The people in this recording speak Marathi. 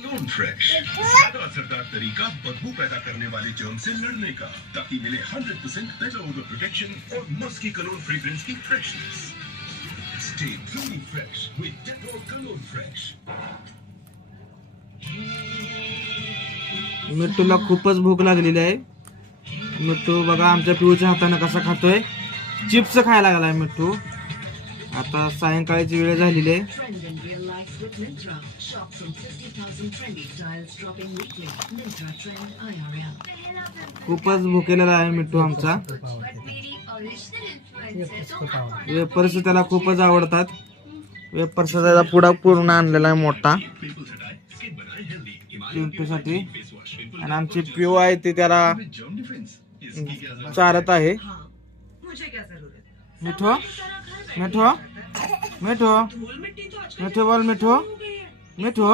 कलोन फ्रेश, सादा असरदार तरीका बदबू पैदा करने वाले जर्म से लड़ने का, ताकि मिले 100% बेटर ओडर प्रोटेक्शन और मस्की कलोन फ्रेग्रेंस की freshness. Stay truly fresh with Dettol Cologne Fresh. मिट्टूला खूपच भूक लागलेली आहे. मिट्टू बघा आमच्या पिऊच्या हाताने कसा खातोय. चिप्स खायला लागलाय मिट्टू. आता सायंकाळची वेळ झालेली आहे. खूपच भुकेलेला आहे मिट्टू आमचा. वेपर्स त्याला खूपच आवडतात. वेपर्सचा त्याचा पुडा पूर्ण आणलेला आहे मोठा पिंटूसाठी. आणि आमची पिऊ आहे ती त्याला चारत आहे. मिठो मिठो मिठो मिठो बोल मिठो मिठो